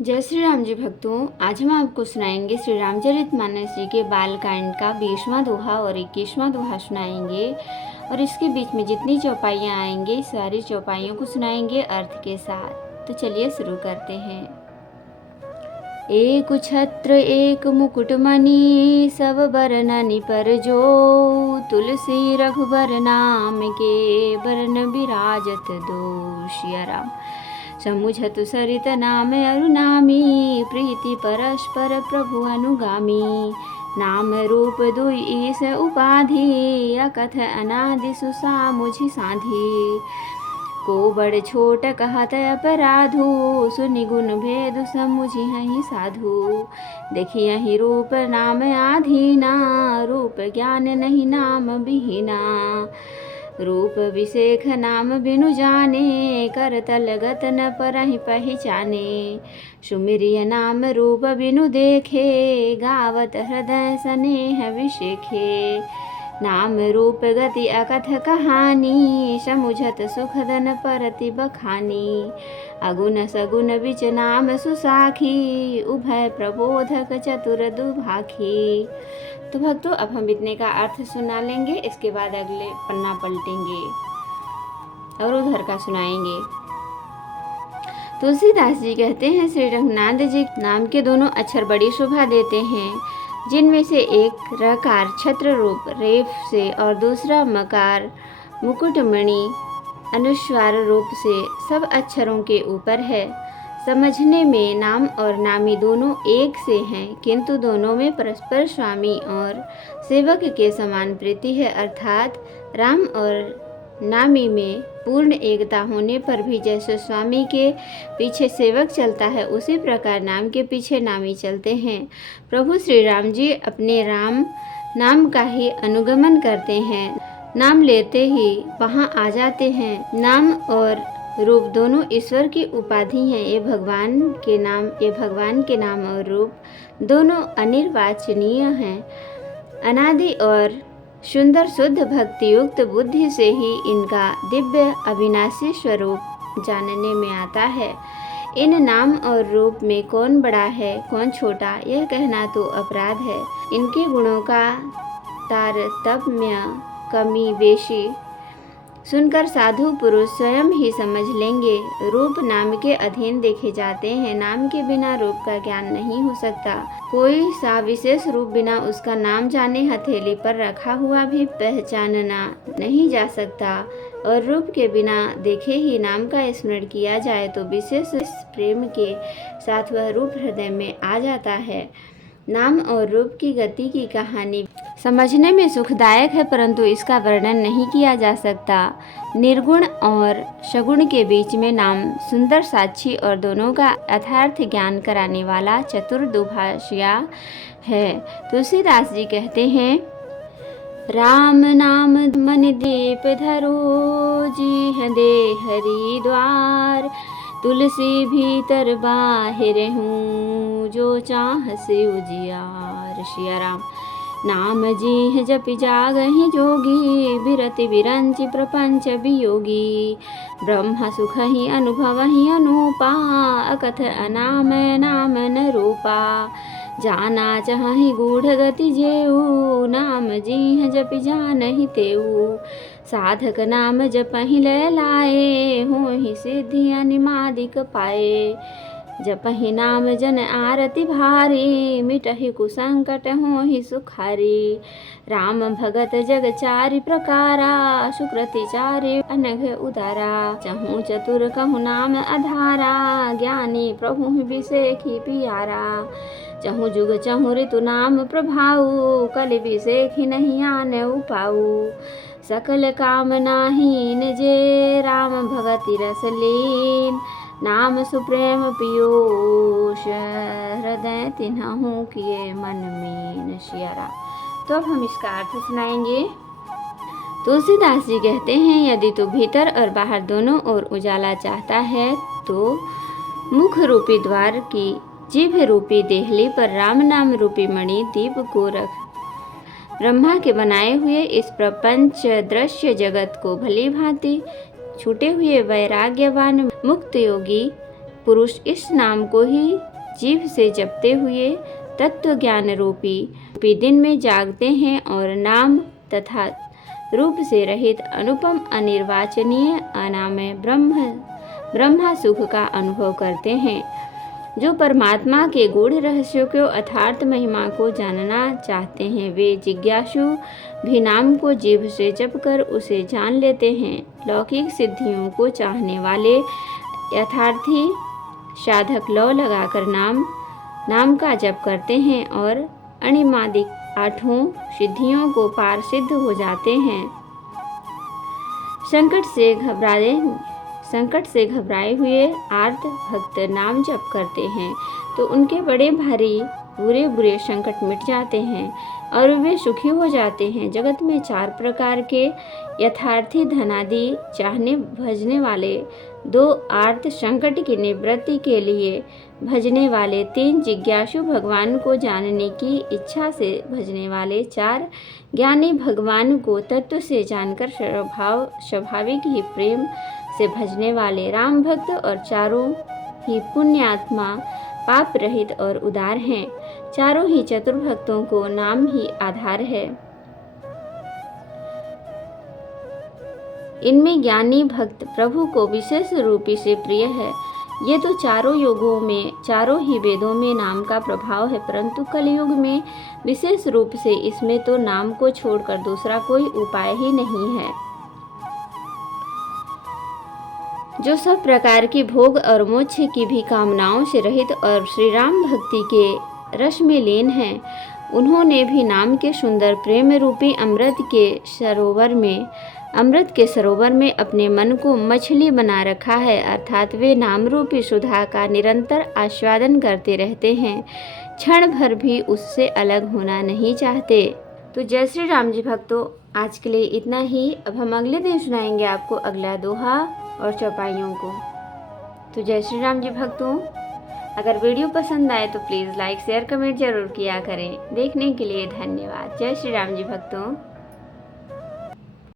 जय श्री राम जी भक्तों, आज हम आपको सुनाएंगे श्री रामचरितमानस जी के बालकांड का 20वां दोहा और 21वां दोहा सुनाएंगे। और इसके बीच में जितनी चौपाइयाँ आएंगी सारी चौपाइयों को सुनाएंगे अर्थ के साथ। तो चलिए शुरू करते हैं। एक छत्र एक मुकुटमणि सब बरननि पर जो, तुलसी रघुबर नाम के बरन बिराजत दो। सिया राम। समुझतु सरित नाम अरुनामी, प्रीति परस्पर प्रभु अनुगामी। नाम रूप दुई ईस उपाधि, अकथ अनादि सुसामुझि साधी। को बड़ छोट कहत अपराधु, सुनि गुण भेद समुझि हहि साधु। देखियहि रूप नाम आधीना, रूप ज्ञान नहीं नाम बिहीना। रूप विशेख नाम बिनु जाने, कर तलगत न परहि पहचाने। सुमिरिय नाम रूप बिनु देखे, गावत हृदय स्नेह विशेखे। नाम रूप गति अकथ कहानी, समुझत सुखद न परति बखानी। अगुन सगुन बिच नाम सुसाखी, उभय प्रबोधक चतुर दुभाखी। तो भक्तों, अब हम इतने का अर्थ सुना लेंगे, इसके बाद अगले पन्ना पलटेंगे और उधर का सुनाएंगे। तुलसीदास जी कहते हैं श्री रघुनाथ जी नाम के दोनों अक्षर बड़ी शोभा देते हैं, जिनमें से एक रकार छत्र रूप रेफ से और दूसरा मकार मुकुटमणि अनुस्वार रूप से सब अक्षरों के ऊपर है। समझने में नाम और नामी दोनों एक से हैं, किंतु दोनों में परस्पर स्वामी और सेवक के समान प्रीति है। अर्थात राम और नामी में पूर्ण एकता होने पर भी जैसे स्वामी के पीछे सेवक चलता है, उसी प्रकार नाम के पीछे नामी चलते हैं। प्रभु श्री राम जी अपने राम नाम का ही अनुगमन करते हैं, नाम लेते ही वहाँ आ जाते हैं। नाम और रूप दोनों ईश्वर की उपाधि हैं। ये भगवान के नाम और रूप दोनों अनिर्वाचनीय हैं। अनादि और सुंदर शुद्ध भक्ति युक्त बुद्धि से ही इनका दिव्य अविनाशी स्वरूप जानने में आता है। इन नाम और रूप में कौन बड़ा है कौन छोटा, यह कहना तो अपराध है। इनके गुणों का तारतम्य कमी बेशी सुनकर साधु पुरुष स्वयं ही समझ लेंगे। रूप नाम के अधीन देखे जाते हैं, नाम के बिना रूप का ज्ञान नहीं हो सकता। कोई सा विशेष रूप बिना उसका नाम जाने हथेली पर रखा हुआ भी पहचानना नहीं जा सकता, और रूप के बिना देखे ही नाम का स्मरण किया जाए तो विशेष प्रेम के साथ वह रूप हृदय में आ जाता है। नाम और रूप की गति की कहानी समझने में सुखदायक है, परंतु इसका वर्णन नहीं किया जा सकता। निर्गुण और सगुण के बीच में नाम सुंदर साक्षी और दोनों का यथार्थ ज्ञान कराने वाला चतुर दुभाषिया है। तुलसीदास जी कहते हैं, राम नाम मन दीप धरो, जी दे हरि द्वार। तुलसी भीतर बाहिर हूँ, जो चाह से उजियार। सिया राम। नाम जी जपि जागहि जोगी, बिरति बिरंचि प्रपंच वियोगी। ब्रह्म सुख ही अनुभवहि अनूपा, अकथ अनाम नाम न रूपा। जाना चाहि गूढ़ गति जेऊ, नाम जी जपि जानहि तेऊ। साधक नाम जपहि लय लाए, होहि सिद्धि अनिमादिक पाए। जपहि नाम जन आरति भारी, मिटहि कुसंकट होहि सुखारी। राम भगत जग चारि प्रकारा, सुकृति चारि अनघ उदारा। चहु चतुर कहु नाम आधारा, ज्ञानी प्रभु विसेखी पियारा। चहु जुग चहु ऋतु नाम प्रभाऊ, कलि विसेखी नहीं आन उपाऊ। सकल कामनाहीन जे, राम भगति रस लीन। नाम सुप्रेम पीयूष, हृदय तिन्हु किए मन मीन। सिया राम। तो अब हम इसका अर्थ सुनाएंगे। तुलसीदास जी कहते हैं, यदि तू भीतर और बाहर दोनों ओर उजाला चाहता है तो मुख रूपी द्वार की जीभ रूपी देहली पर राम नाम रूपी मणि दीप को रख। ब्रह्मा के बनाए हुए इस प्रपंच दृश्य जगत को भली भांति छूटे हुए वैराग्यवान मुक्त योगी पुरुष इस नाम को ही जीभ से जपते हुए तत्व ज्ञान रूपी दिन में जागते हैं और नाम तथा रूप से रहित अनुपम अनिर्वाचनीय अनामय ब्रह्मा सुख का अनुभव करते हैं। जो परमात्मा के गूढ़ रहस्यों को अर्थात महिमा को जानना चाहते हैं, वे जिज्ञासु भी नाम को जीभ से जप कर उसे जान लेते हैं। लौकिक सिद्धियों को चाहने वाले यथार्थी साधक लौ लगाकर नाम का जप करते हैं और अणिमादिक 8 सिद्धियों को पार सिद्ध हो जाते हैं। संकट से घबराए हुए आर्त भक्त नाम जप करते हैं तो उनके बड़े भारी बुरे संकट मिट जाते हैं और वे सुखी हो जाते हैं। जगत में 4 प्रकार के यथार्थी धनादि चाहने भजने वाले, 2 आर्त संकट की निवृत्ति के लिए भजने वाले, 3 जिज्ञासु भगवान को जानने की इच्छा से भजने वाले, 4 ज्ञानी भगवान को तत्व से जानकर स्वाभाविक ही प्रेम से भजने वाले राम भक्त और चारों ही पुण्यात्मा पाप रहित और उदार हैं। चारों ही चतुर भक्तों को नाम ही आधार है। इनमें ज्ञानी भक्त प्रभु को विशेष रूपी से प्रिय है। ये तो चारों युगों में, चारों ही वेदों में नाम का प्रभाव है, परंतु कलयुग में विशेष रूप से इसमें तो नाम को छोड़कर दूसरा कोई उपाय ही नहीं है। जो सब प्रकार की भोग और मोक्ष की भी कामनाओं से रहित और श्री राम भक्ति के रस में लीन हैं, उन्होंने भी नाम के सुंदर प्रेम रूपी अमृत के सरोवर में अपने मन को मछली बना रखा है, अर्थात वे नाम रूपी सुधा का निरंतर आस्वादन करते रहते हैं, क्षण भर भी उससे अलग होना नहीं चाहते। तो जय श्री राम जी भक्तों, आज के लिए इतना ही। अब हम अगले दिन सुनाएंगे आपको अगला दोहा और चौपाइयों को। तो जय श्री राम जी भक्तों, अगर वीडियो पसंद आए तो प्लीज़ लाइक शेयर कमेंट जरूर किया करें। देखने के लिए धन्यवाद। जय श्री राम जी भक्तों।